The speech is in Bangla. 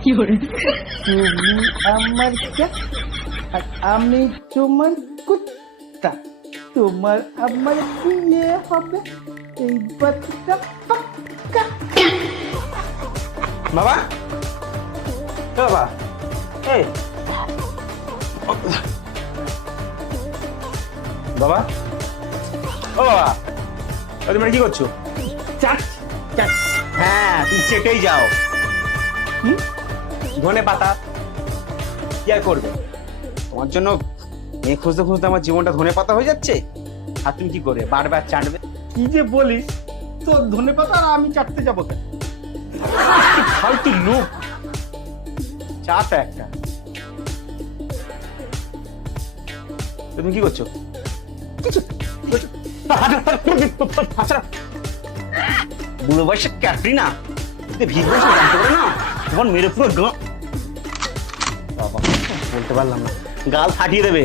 তুমি আমার ক্যাট আর আমি তোমার কুত্তা। তোমার আমার বিয়ে হবে এই বাচ্চা পাক্কা। বাবা, বাবা, এই বাবা, ও বাবা, তোমরা কি করছো? চাট চাট। হ্যাঁ, তুমি চেটেই যাও। ধনে পাতা কি আর করবে? তোমার জন্য মেয়ে খুঁজতে খুঁজতে আমার জীবনটা ধনে পাতা হয়ে যাচ্ছে, আর তুমি কি করবে? বারবার চাটবে। কি যে বলিস, তোর ধনে পাতা আর আমি চাটতে যাবো কেন? কি ফালতু লোক। চাপ একটা। তুমি কি করছো? কিছু বুড়ো বয়সে ক্যাটরিনা ভিজবে জানতে পারে না, তখন মেরে পুরো বাবা বলতে পারলাম না, গাল ফাটিয়ে দেবে।